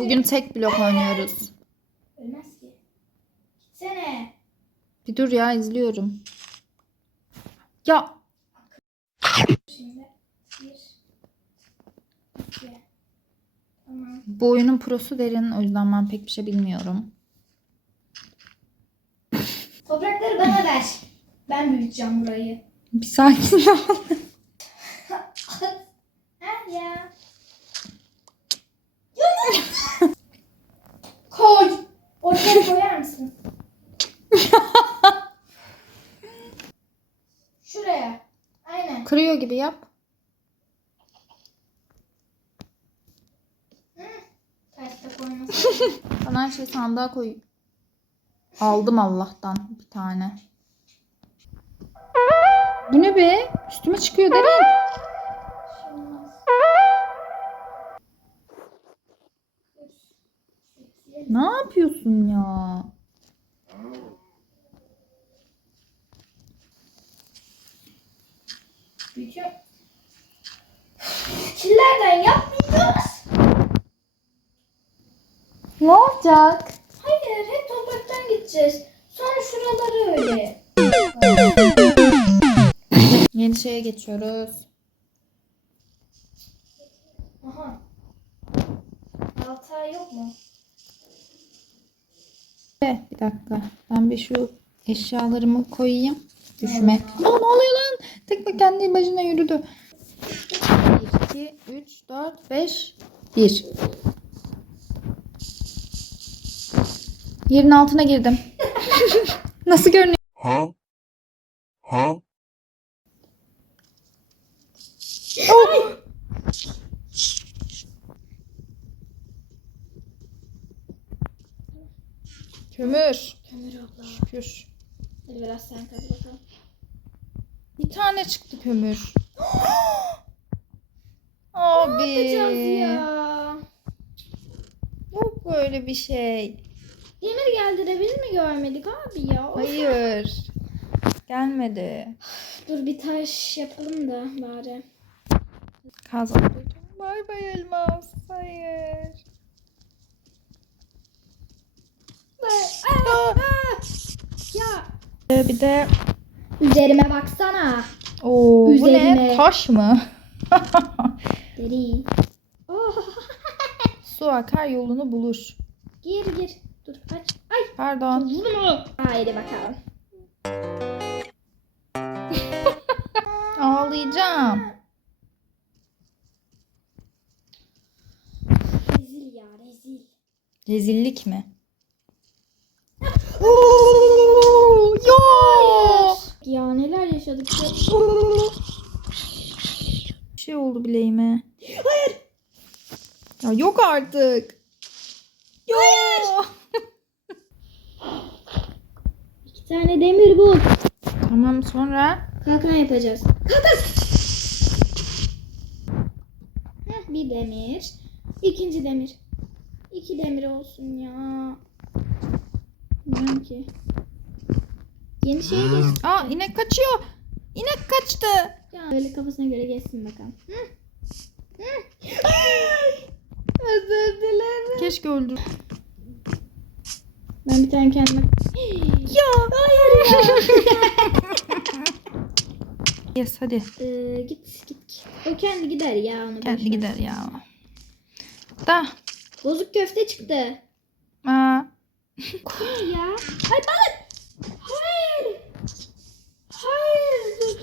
Bugün tek blok oynuyoruz. Ölmez ki. Gitsene. Bir dur ya izliyorum. Ya Şimdi. Bir. İki. Tamam. bu oyunun prosu derin o yüzden ben pek bir şey bilmiyorum. Toprakları bana ver. Ben büyüteceğim burayı. Bir sakin ol. Ha ya. Koy. Ortaya koyar mısın? Şuraya. Aynen. Kırıyor gibi yap. Ben her şeyi sandığa koy. Aldım Allah'tan bir tane. Bu ne be? Üstüme çıkıyor derin. Ne yapıyorsun ya? Ne olacak? Hayır, hep topraktan gideceğiz. Sonra şuraları öyle. Yeni şeye geçiyoruz. Aha. Altı ay yok mu? Eh, Bir dakika. Ben bir şu eşyalarımı koyayım. Düşme. Aa, ne oluyor lan? Tekne kendi başına yürüdü. 1, 2, 3, 4, 5, 1. Yerin altına girdim. Nasıl görünüyor? Huh? Huh? Kömür. Kömür abla. Şükür. Hadi biraz sen kaz bakalım. Bir tane çıktı kömür. Ne Abi. yapacağız ya? Yok böyle bir şey. Demir geldi de biz mi görmedik abi ya? Of. Hayır. Gelmedi. Dur bir taş yapalım da bari. Kaz ablacığım. Bay bay elmas. Hayır. Aa, aa. Ya. Ee, Bir de Üzerime baksana. Oo, bu ne? Taş mı? Deri. Oh. Su akar yolunu bulur. Gir gir. Pardon. Vurma. Haydi bakalım. Ağlayacağım. Rezil ya rezil. Rezillik mi? Oo, ya. Ya neler yaşadık ya. Bir şey oldu bileğime. Hayır. Ya yok artık. Hayır. İki tane demir bul. Tamam sonra. Kalkan yapacağız. Kalkan. Heh, bir demir. İkinci demir. İki demir olsun ya. Bilmiyorum ki. Yeni şeye geç. Aa inek kaçıyor. İnek kaçtı. Ya öyle kafasına göre geçsin bakalım. Hı. Hı. Özür dilerim. Keşke öldür. Ben bir tane kendime... Ya hayır ya. yes hadi. Ee, git git. O kendi gider ya. Onu. Kendi gider ya. Da. Bozuk köfte çıktı. Aa. Ne ya? Ay balık. Hayır. Hayır dur.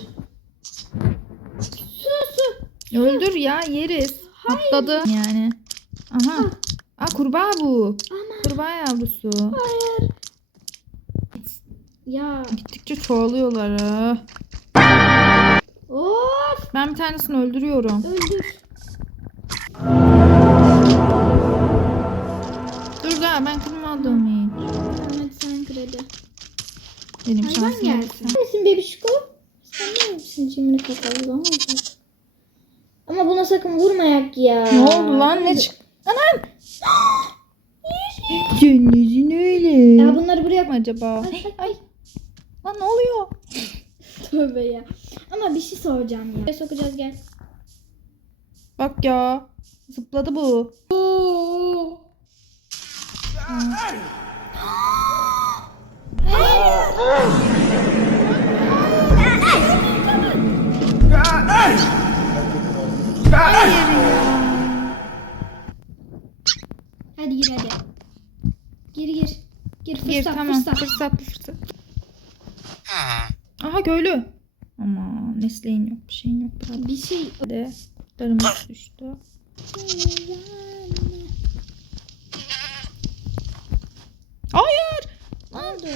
Su su. Öldür ya yeriz. Atladı yani. Aha. Aa kurbağa bu. Ama Kurbağa yavrusu. hayır. Ya Gittikçe çoğalıyorlar. ha. of Ben bir tanesini öldürüyorum. öldür. Dur da ben kırmadım hiç. Hadi sen kredi. Benim Hayvan şansım gelsin. Neresin bebişko? Sen ne yapıyorsun cimri kafalı olacak. Ama buna sakın vurmayak ya. Ne oldu lan? Ne çık? Anam! Cennetin öyle. Ya bunları buraya Yapma acaba? Ay, ay, ay. Lan ne oluyor? Tövbe ya. Ama bir şey soracağım ya. Sokacağız gel. Bak ya. Zıpladı bu. Oo. Hadi gir hadi. Gir gir. Gir fırsat Gir tamam. fırsat. Fırsat fırsat. Aha göylü. Ama mesleğin yok bir şeyin yok. Biraz Bir şey. de darımız düştü. Hayır. Ne oldu?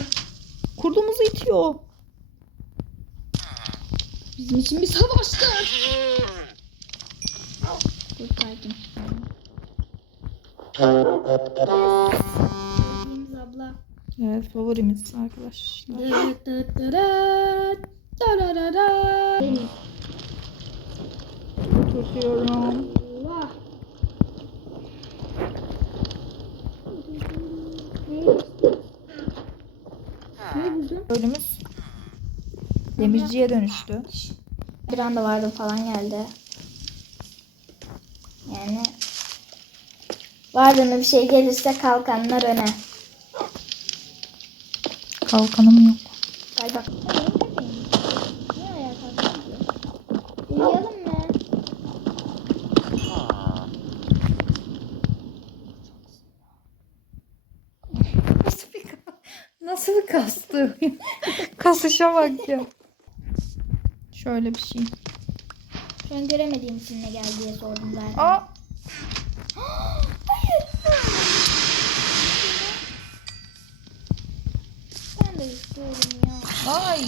Kurdumuzu itiyor. Bizim için bir savaştı. Kurtardım. Evet favorimiz arkadaşlar. Oturtuyorum. Allah. Bölümümüz demirciye dönüştü. Bir anda vardım falan geldi. Yani vardığında bir şey gelirse kalkanlar öne. Kalkanım yok. Ki? Uyuyalım mı? Nasıl bir Nasıl bir kastı? Kasışa bak ya. Şöyle bir şey. An göremediğim için ne geldi diye sordum zaten. Aa! Ben de istiyorum ya. Ay!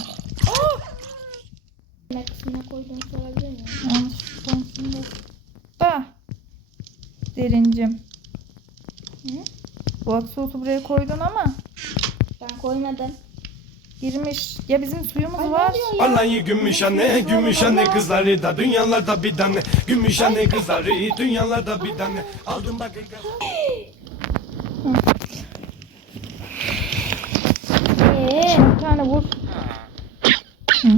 Yemek kısmına koyduğum sorabilir miyim? Yanlışlıkla aslında. Ah! Derincim. Hı? Bu aksotu buraya koydun ama Ben koymadım. girmiş. Ya bizim suyumuz Ay, var. Vallahi gümüş anne, gümüş anne kızları da dünyalarda bir tane. Gümüş anne kızları dünyalarda bir tane. Aldım bak. Vur. Hı.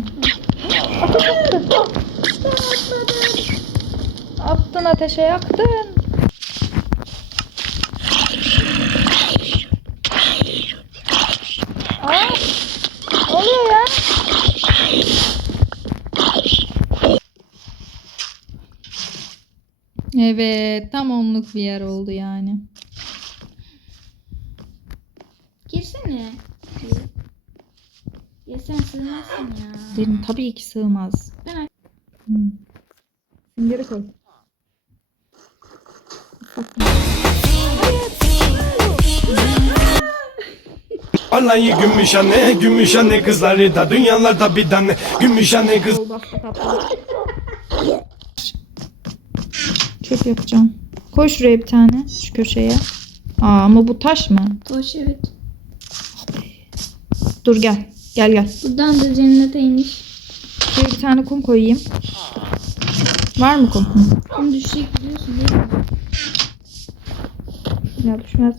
Attın ateşe yaktın. Aa, oluyor ya? Evet, tam onluk bir yer oldu yani. Girsene. Ya sen sığmazsın ya. Derin tabii ki sığmaz. Ben Hmm. Süngeri koy. Vallahi gümüş anne, gümüş anne kızları da dünyalarda bir tane. Gümüş anne kız. Çöp yapacağım. Koy şuraya bir tane. Şu köşeye. Aa ama bu taş mı? Toş evet. Dur gel. Gel gel. Buradan da cennete iniş. Şuraya bir tane kum koyayım. Var mı kum? Kum düşecek biliyorsun değil mi? Ya düşmez.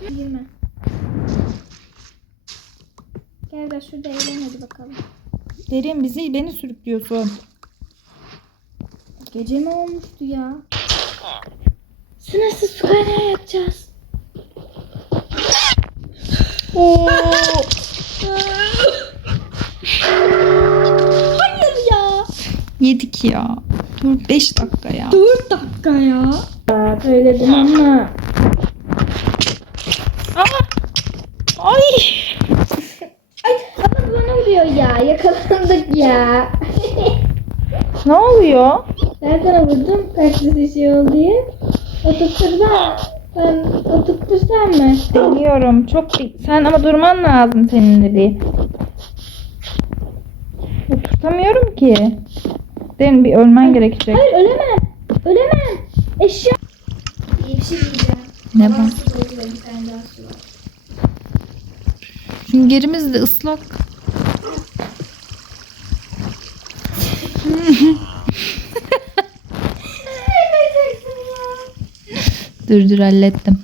Girme. Gel gel şurada eğlen hadi bakalım. Derin bizi beni sürüklüyorsun. Gece mi olmuştu ya? Sınırsız su kaynağı yapacağız. Hayır ya. Yedik ya. Dur 5 dakika ya. 4 dakika ya. Söyledim ama. Aa! Ay. Ay bana bana vuruyor ya. Yakalandık ya. Ne oluyor? Ben sana vurdum bir şey oldu diye. O tutturdu. Ben tuttu sen mi? Deniyorum. Çok. Sen ama durman lazım senin de bir. Tutamıyorum ki. Derin bir ölmen gerekecek. Hayır ölemem. Ölemem. Eşya. İyi bir şey diyeceğim. Ne var. Süngerimiz de ıslak. dur hallettim.